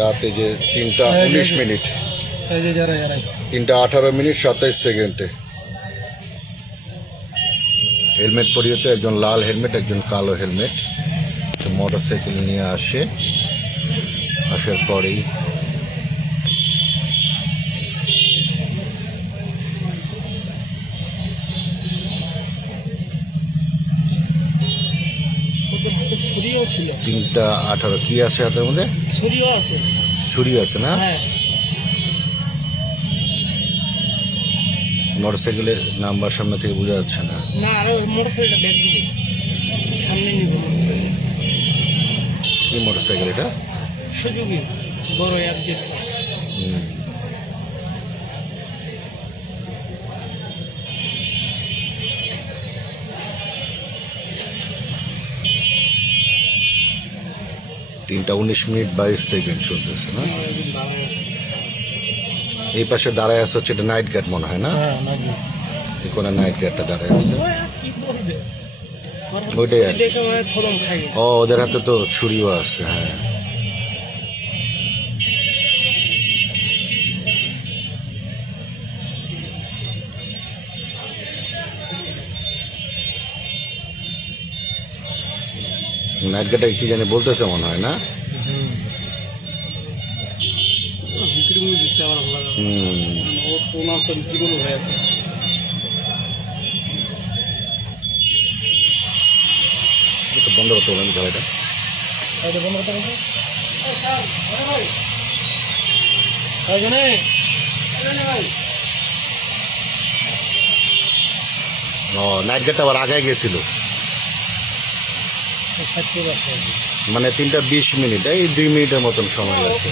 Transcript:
রাতে যে 3:19 3:18 27 হেলমেট পরিয়ে তো একজন লাল হেলমেট একজন কালো হেলমেট মোটরসাইকেল নিয়ে আসে, আসার পরেই ছিল 3:18 কি আছে হাতের মধ্যে? ছুরি আছে না? মোটরসাইকেলের নাম্বার সামনে থেকে বোঝা যাচ্ছে না। কি মোটরসাইকেল এটা? সুজুকি বড় অ্যাপডেট। তিনটা 19:22 চলতেছে না? এই পাশে দাঁড়ায় আছে হচ্ছে এটা নাইট গার্ড মনে হয় না? এই কোন নাইট গার্ডটা দাঁড়ায় আছে ওইটাই আর কি। ও ওদের হাতে তো ছুরিও আছে। হ্যাঁ নাইট গার্ডটা কি জানি বলতেছে মনে হয় না? বন্ধ করতে বলেন গাড়িটা। ও নাইট গার্ডটা আবার আগে গেছিল মানে 3:20 এই 2 মিনিটের মতন সময় লাগছে।